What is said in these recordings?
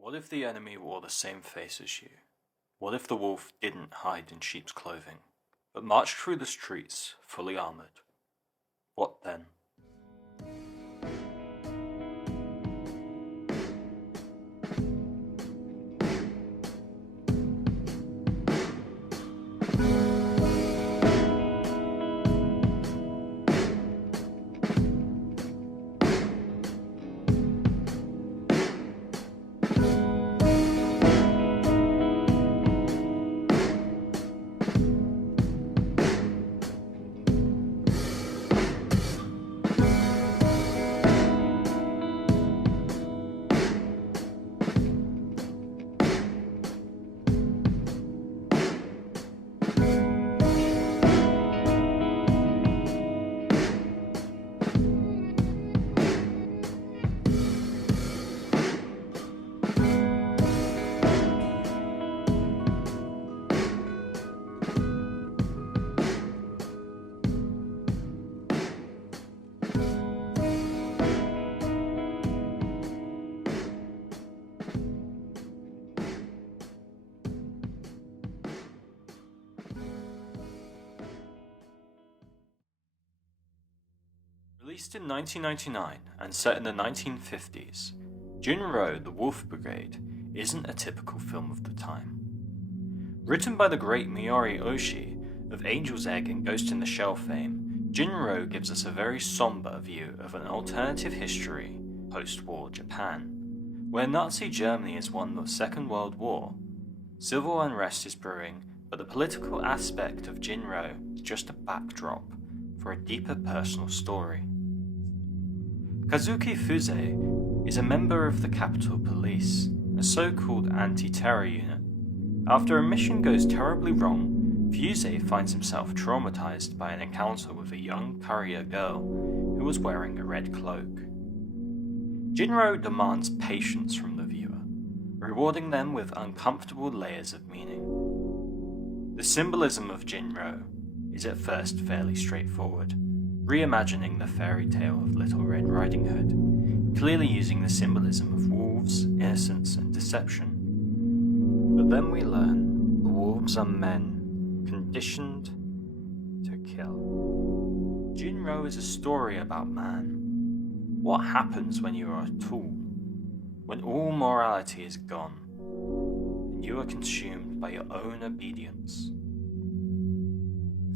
What if the enemy wore the same face as you? What if the wolf didn't hide in sheep's clothing, but marched through the streets fully armored? What then? Released in 1999 and set in the 1950s, Jin Roh, The Wolf Brigade isn't a typical film of the time. Written by the great Miyori Oshii of Angel's Egg and Ghost in the Shell fame, Jin Roh gives us a very somber view of an alternative history post-war Japan, where Nazi Germany has won the Second World War. Civil unrest is brewing, but the political aspect of Jin Roh is just a backdrop for a deeper personal story. Kazuki Fuse is a member of the Capitol Police, a so-called anti-terror unit. After a mission goes terribly wrong, Fuse finds himself traumatized by an encounter with a young courier girl who was wearing a red cloak. Jin Roh demands patience from the viewer, rewarding them with uncomfortable layers of meaning. The symbolism of Jin Roh is at first fairly straightforward, reimagining the fairy tale of Little Red Riding Hood, clearly using the symbolism of wolves, innocence, and deception. But then we learn the wolves are men, conditioned to kill. Jin Roh is a story about man. What happens when you are a tool? When all morality is gone, and you are consumed by your own obedience?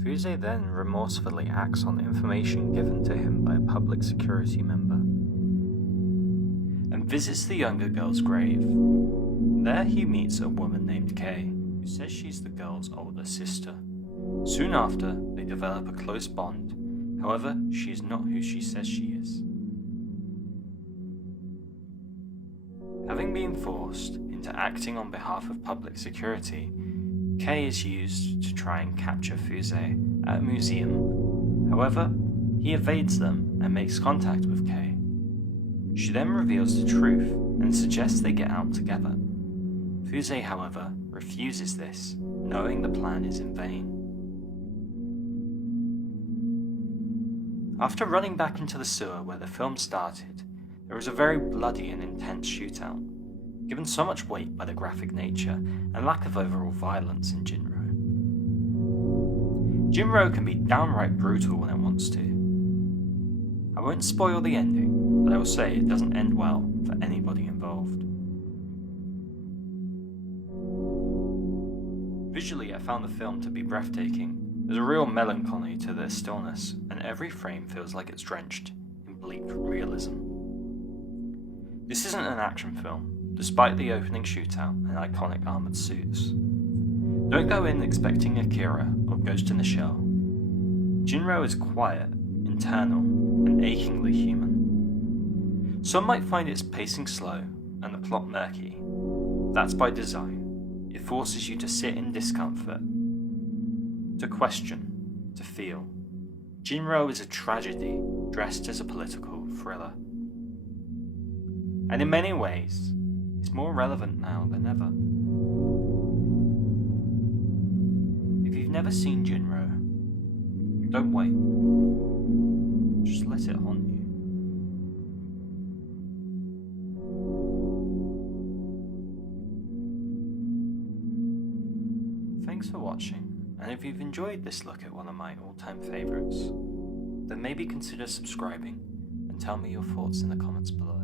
Fuse then remorsefully acts on information given to him by a public security member, and visits the younger girl's grave. There he meets a woman named Kay, who says she's the girl's older sister. Soon after, they develop a close bond. However, she is not who she says she is. Having been forced into acting on behalf of public security, Kay is used to try and capture Fuse at a museum. However, he evades them and makes contact with Kay. She then reveals the truth and suggests they get out together. Fuse, however, refuses this, knowing the plan is in vain. After running back into the sewer where the film started, there was a very bloody and intense shootout, given so much weight by the graphic nature and lack of overall violence in Jin Roh. Jin Roh can be downright brutal when it wants to. I won't spoil the ending, but I will say it doesn't end well for anybody involved. Visually, I found the film to be breathtaking. There's a real melancholy to the stillness, and every frame feels like it's drenched in bleak realism. This isn't an action film, despite the opening shootout and iconic armoured suits. Don't go in expecting Akira or Ghost in the Shell. Jin Roh is quiet, internal, and achingly human. Some might find its pacing slow and the plot murky. That's by design. It forces you to sit in discomfort, to question, to feel. Jin Roh is a tragedy dressed as a political thriller. And in many ways, it's more relevant now than ever. If you've never seen Jin Roh, don't wait. Just let it haunt you. Thanks for watching, and if you've enjoyed this look at one of my all-time favourites, then maybe consider subscribing and tell me your thoughts in the comments below.